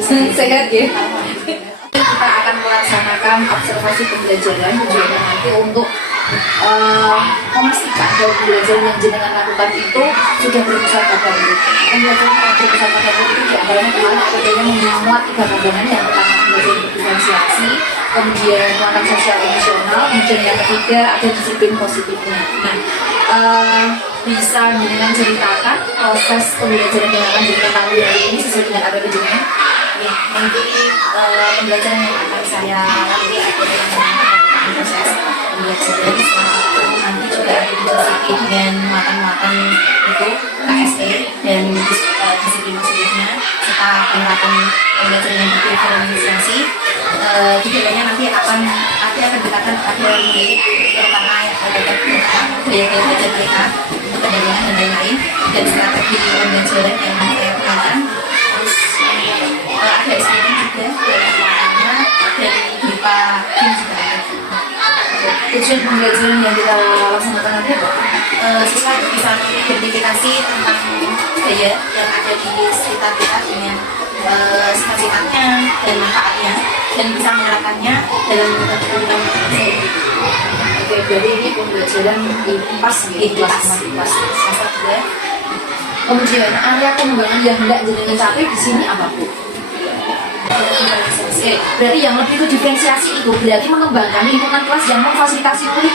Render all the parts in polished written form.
Sehat ya. Kita akan melaksanakan observasi pembelajaran tujuannya nanti untuk memastikan bahwa pembelajaran yang jenengan lakukan itu sudah berpusat pada murid. Pembelajaran yang berpusat pada murid itu diantaranya kemarin adanya memuat 3 komponen. Yang pertama belajar berdiferensiasi, kemudian melakukan sosial emosional, kemudian yang ketiga ada disiplin positifnya. Nah, bisa jenengan ceritakan proses pembelajaran yang akan jenengan lalui hari ini sesuai dengan apa jenengan? Ya, nanti pembelajaran yang akan saya lalui adalah proses pembelajaran itu nanti juga didasari dengan makan itu KSE dan disiplin maksudnya serta penerapan pembelajaran yang berdiferensiasi. Tujuannya nanti akan dekatkan pada murid terutama gaya belajar mereka, kepentingan dan lain-lain, dan strategi pembelajaran yang saya gunakan. Ada eksperimen juga karena dari berupa tim juga. Tujuan pembelajaran yang kita laksanakan nanti apa? Siswa bisa mengidentifikasi tentang gaya yang ada di sekitar kita dengan sifat-sifatnya dan manfaatnya, dan bisa menerapkannya dalam kehidupan sehari-hari. Oke, berarti ini pembelajaran di PAS ya? PAS. Kemudian area pengembangan yang hendak jenengan capai di sini apa Bu? Oke, berarti yang lebih ke diferensiasi itu berarti mengembangkan lingkungan kelas yang memfasilitasi murid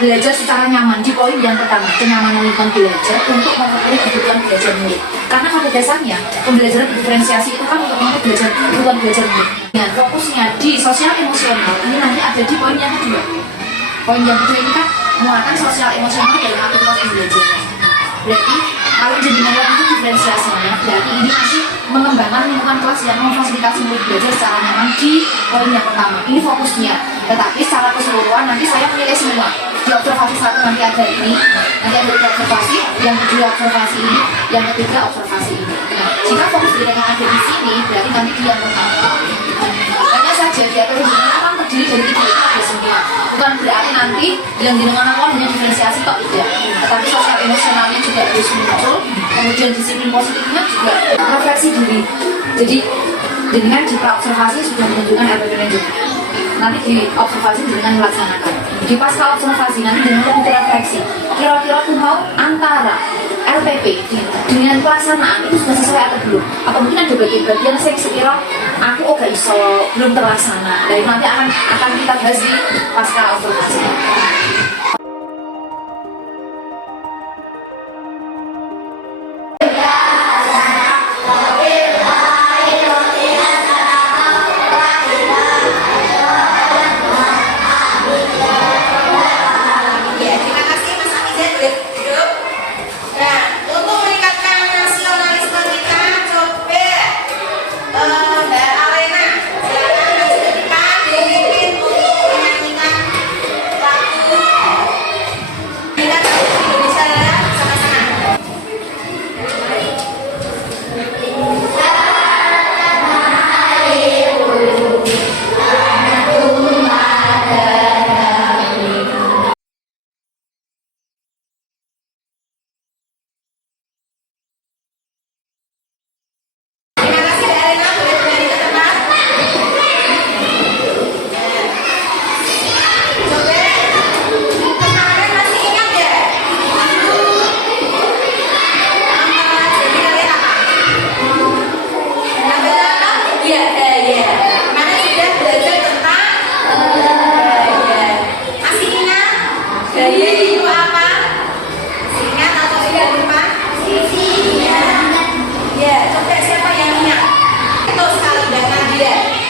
belajar secara nyaman. Di poin yang pertama, kenyamanan lingkungan belajar untuk memenuhi kebutuhan belajar murid. Karena pada dasarnya pembelajaran diferensiasi itu kan untuk memenuhi kebutuhan belajar murid. Nah, fokusnya di sosial emosional ini nanti ada di poin yang kedua. Poin yang kedua ini kan muatan sosial emosional dalam aktivitas pembelajaran. Berarti kalau jenengan itu diferensiasinya, berarti ini masih mengembangkan lingkungan kelas yang memfasilitasi murid belajar secara nyaman di poin yang pertama. Ini fokusnya. Tetapi secara keseluruhan nanti saya memilih semua. Di observasi 1 nanti ada ini, nanti ada observasi, yang kedua observasi ini, yang ketiga observasi ini. Nah, jika fokus jenengan ada di sini, berarti nanti di yang pertama. Hanya saja di atas jenengan kan terdiri dari 3 itu ada semua. Bukan berarti nanti yang jenengan lakukan hanya diferensiasi kok tidak. Tetapi sosial emosionalnya juga harus muncul. Kemudian disiplin positifnya juga refleksi diri. Jadi dengan jika observasi sudah menunjukkan apa-apa juga. Nanti di observasi dengan melaksanakan. Di pasca observasi nanti dengan lebih refleksi. Kira-kira tuh mau antara LPP dengan pelaksanaan itu sudah sesuai atau belum? Atau mungkin ada bagian-bagian saya sekira aku gak iso belum terlaksana. Dan nanti akan kita bahas di pasca observasi.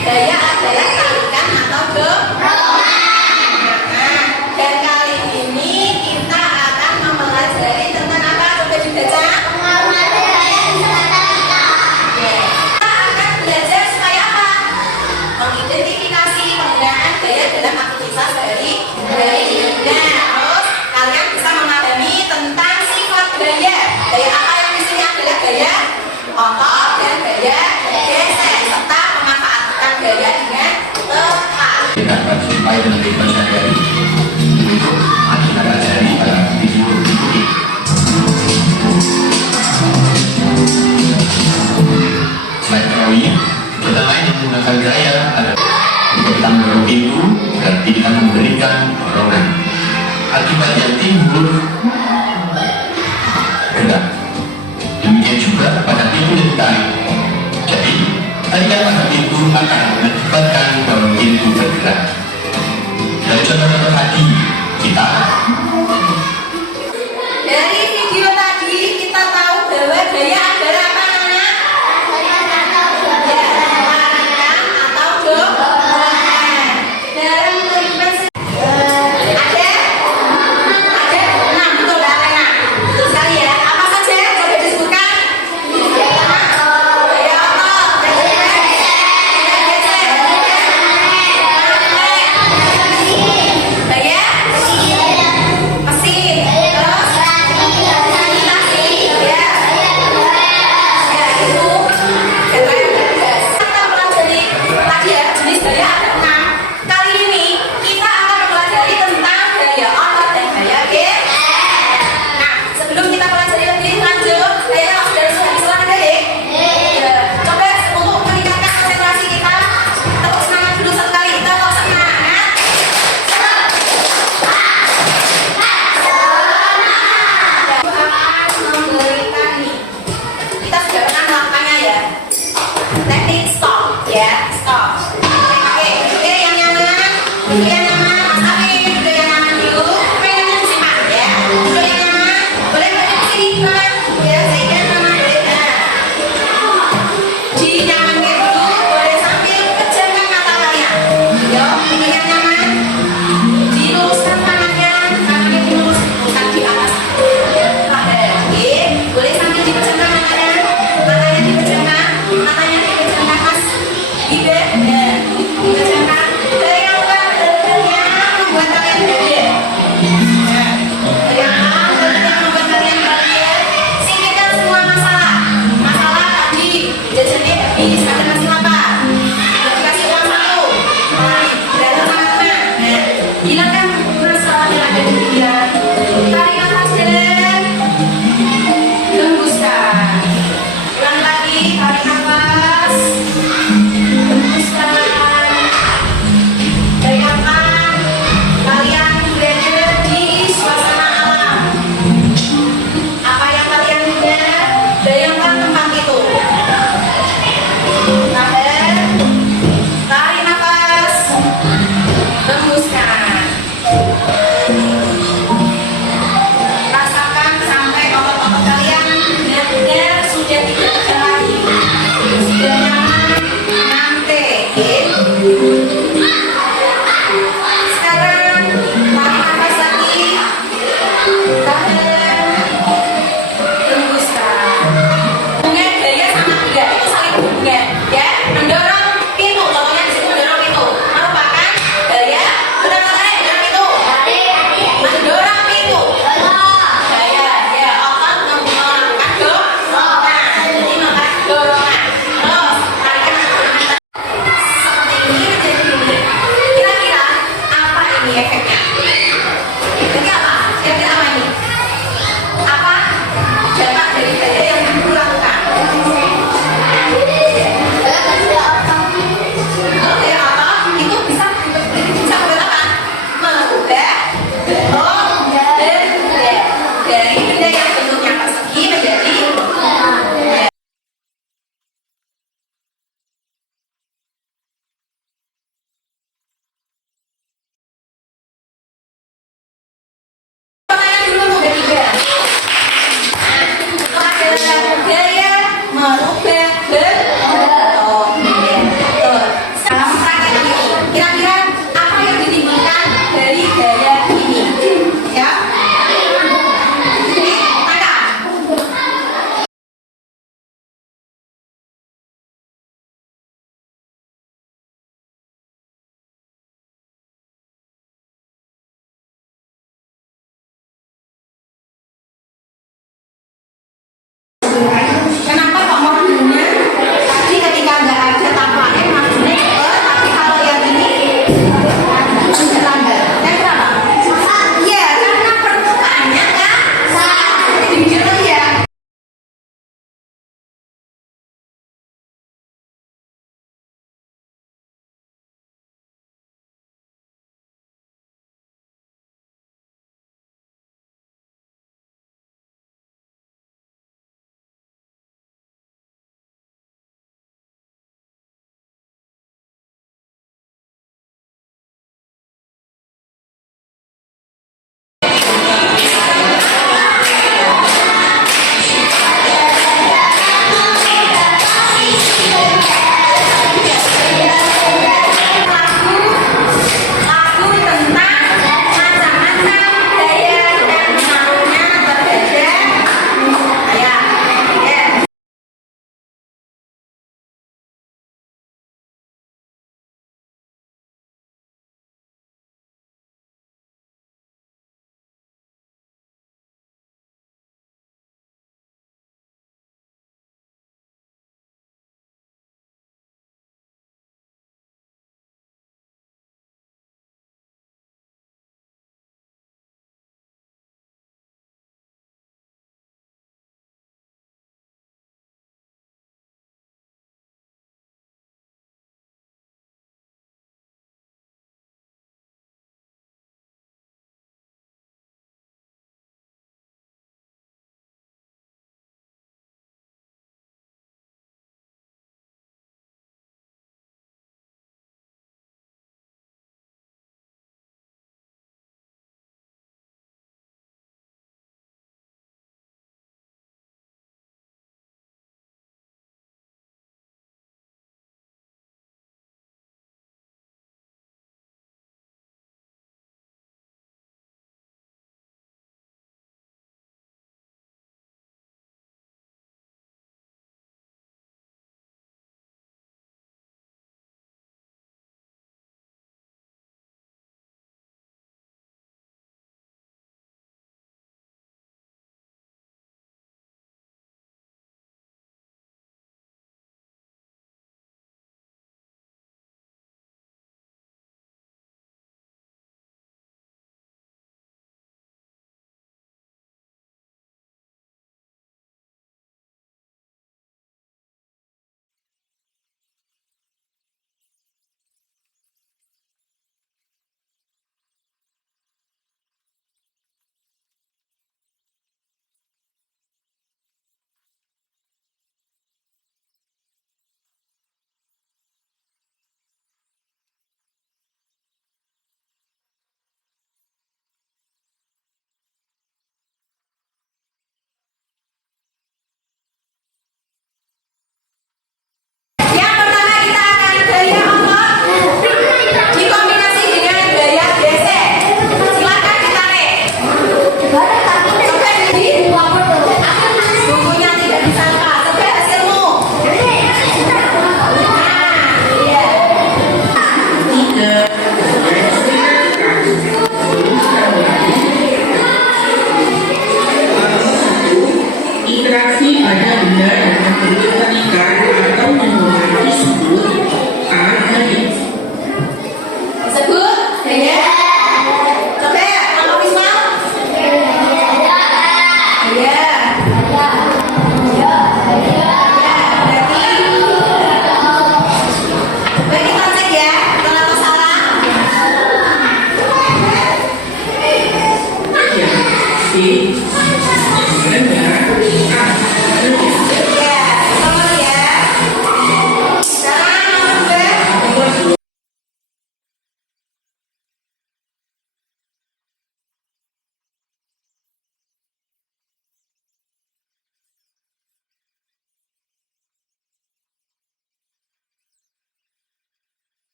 Daya adalah tarikan atau dorongan. Dan kali ini kita akan mempelajari tentang apa? Coba dibaca. Kita akan belajar supaya apa? Mengidentifikasi penggunaan daya dalam aktivitas sehari-hari. Nah, terus kalian bisa memahami tentang sifat daya. Daya apa yang di sini adalah daya otot dan daya geser serta pemanfaatan daya dengan tepat. Kita akan sampai dengan kehidupan dari untuk acara dari video berikut. Slide mendorong pintu, berarti kita memberikan dorongan. Akibat yang timbul gerak. Demikian juga pada pintu yang ditarik. Jadi, tarikan pada pintu akan mengakibatkan bahwa pintu bergerak. Dari contoh-contoh tadi, kita Dari video tadi kita tahu bahwa gaya agar apa namanya? Ya, tarikan atau dorongan. Dalam kehidupan ada, nah betul Mbak Lena. Betul sekali ya. Apa saja? Coba disebutkan. Gaya apa? Gaya mesin. Terus gravitasi. Ya. Ya itu gaya gas. Kita pelajari tadi ya jenis gaya ada 6. Kali ini kita akan mempelajari tentang gaya otot dan gaya gear. Nah, sebelum kita pelajari lebih lanjut, kayaknya Mas dari sudah silakan deh. Ya, coba untuk meningkatkan konsentrasi kita, tepuk semangat dulu satu kali. Tepuk semangat. Akan memberikan nih. Kita sudah pernah melakukannya ya. Teknik stop ya, stop. Oke, yang nyaman, yang nyaman, Mas Afif, duduk yang nyaman dulu. Pengen simak ya, duduk yang nyaman. Boleh balik ke sini kan? Ya, saya nyaman boleh. Nah, dinyamankan dulu, boleh sambil pejamkan mata kalian. Yuk, duduk yang nyaman. Diluruskan tangannya dilurus, bukan di atas. Oke, boleh sambil dipejamkan matanya dipejamkan, matanya dipejamkan Mas. Ibe, ya, dipejamkan. Bayangkan berbeda membuat kalian bahagia. Ya, bayangkan berbeda membuat kalian bahagia. Singkirkan semua masalah. Masalah tadi, jajannya habis, ada masalah apa? Dikasih uang 1. Berada sama-sama. Nah, hilangkan masalah yang ada di dia. Tarik nafas dalam. Hembuskan. Ulang lagi, tarik nafas. Hembuskan. Bayangkan kalian berada di suasana alam. Apa yang kalian lihat, bayangkan tempat itu. Tahan. Tarik nafas. Hembuskan.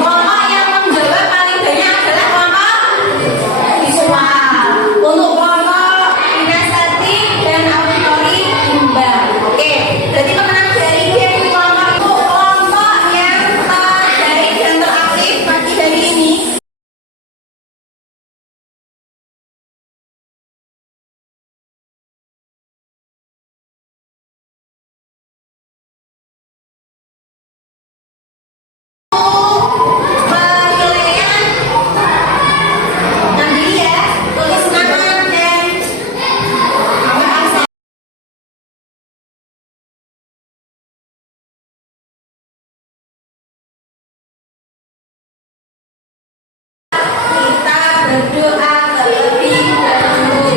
Kelompok yang menjawab paling banyak adalah kelompok visual. Untuk kelompok kinestetik dan auditori imbang. Oke, berarti pemenang dari game kelompok itu kelompok yang terbaik dan teraktif pagi hari ini. Penilaian ngambil ya, tulis nama dan bahasa. Kita berdoa terlebih dahulu.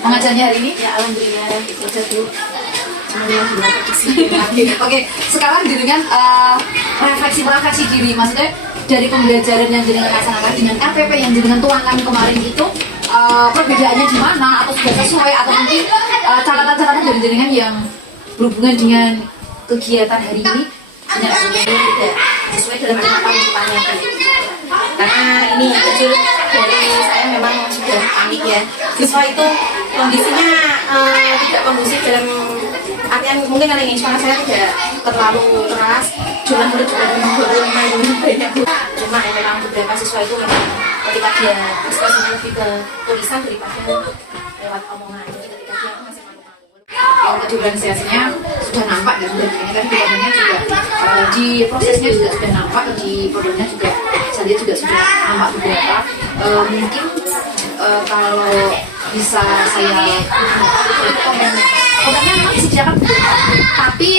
Pengajarnya hari ini? Ya alhamdulillah kita tuh Oke, sekarang dengan refleksi diri, maksudnya dari pembelajaran yang jenengan laksanakan dengan KPP yang jenengan tuangkan kemarin itu perbedaannya di mana atau sudah sesuai atau mungkin catatan-catatan dari jenengan yang berhubungan dengan kegiatan hari ini tidak sesuai dalam apa yang ditanyakan. Karena ini jujur dari saya memang sudah panik ya. Siswa itu kondisinya tidak kondusif dalam artian mungkin kali ini suara saya tidak terlalu keras, cuma mulut juga main banyak. Cuma memang beberapa siswa itu memang ketika dia ekspresinya lebih ke tulisan daripada lewat omongan. Jadi ketika dia masih malu-malu. yang kedifferensiasinya sudah nampak dan sudah ini kan produknya juga di prosesnya juga sudah nampak, di produknya juga saya lihat juga sudah nampak beberapa. Mungkin kalau bisa saya kontennya memang disediakan beberapa, tapi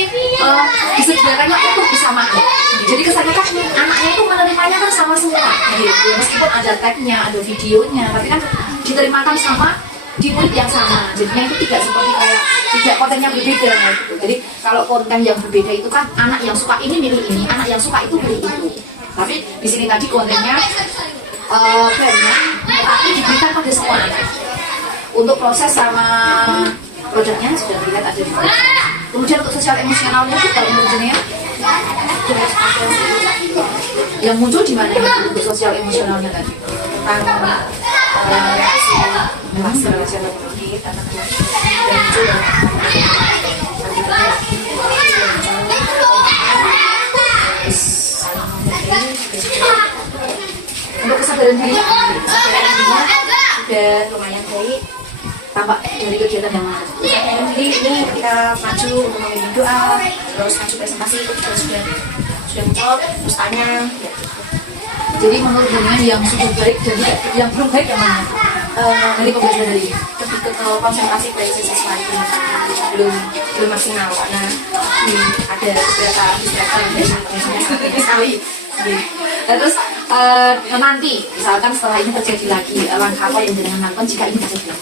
disediakannya untuk disamakan. Jadi kesannya kan anaknya itu menerimanya kan sama semua, gitu. Meskipun ada tagnya, ada videonya, tapi kan diterimakan sama di murid yang sama. Jadinya itu tidak seperti kayak tidak kontennya berbeda gitu. Jadi kalau konten yang berbeda itu kan anak yang suka ini milih ini, anak yang suka itu milih itu. Tapi di sini tadi kontennya brandnya, tapi diberikan pada semua anak. Untuk proses sama produknya sudah dilihat ada di sini. Kemudian untuk sosial emosionalnya itu kalau menurut Jenia, yang muncul di mana untuk sosial emosionalnya tadi? Tentang reaksi masalah teknologi dan muncul Untuk kesadaran diri sudah lumayan baik. tampak dari kegiatan yang mana? Jadi ini kita maju untuk memilih doa, terus maju presentasi itu juga sudah muncul, terus tanya. Ya. Jadi menurut dengan yang sudah baik dan yang belum baik yang mana? Dari pembelajaran dari ini? Lebih ke konsentrasi dari siswa itu belum maksimal karena ada beberapa distraction dan sangat sekali. Nah, terus nanti misalkan setelah ini terjadi lagi langkah apa yang dengan lakukan jika ini terjadi?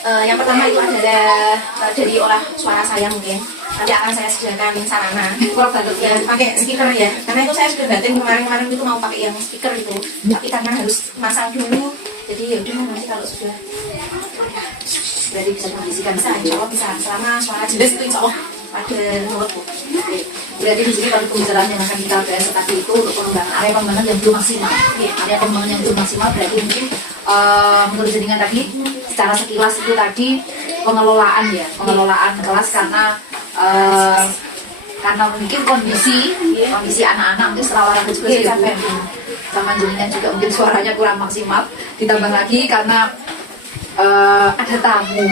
Yang pertama itu adalah dari olah suara saya mungkin nanti akan saya sediakan sarana Kurang banget ya pakai speaker ya, karena itu saya sudah batin kemarin itu mau pakai yang speaker itu, tapi karena harus masang dulu jadi ya udah nanti kalau sudah Berarti bisa kondisikan bisa insya Allah bisa selama suara jelas itu insya Allah pada notebook. Berarti di sini kalau pembicaraan yang akan kita bahas tadi itu untuk pengembangan area pembangunan yang belum maksimal. Area pembangunan yang belum maksimal berarti mungkin menurut jaringan tadi secara sekilas itu tadi pengelolaan ya, pengelolaan kelas karena karena mungkin kondisi anak-anak mungkin setelah olahraga juga sudah capek, sama jenengan juga mungkin suaranya kurang maksimal, ditambah lagi karena ada tamu,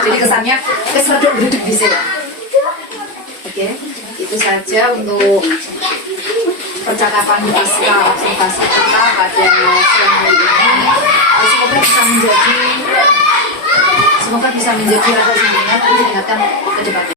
jadi kesannya kesedot duduk di sini. Oke, itu saja untuk percakapan pasca observasi kita pada siang hari ini. Semoga bisa menjadi refleksi mengingatkan ke depan.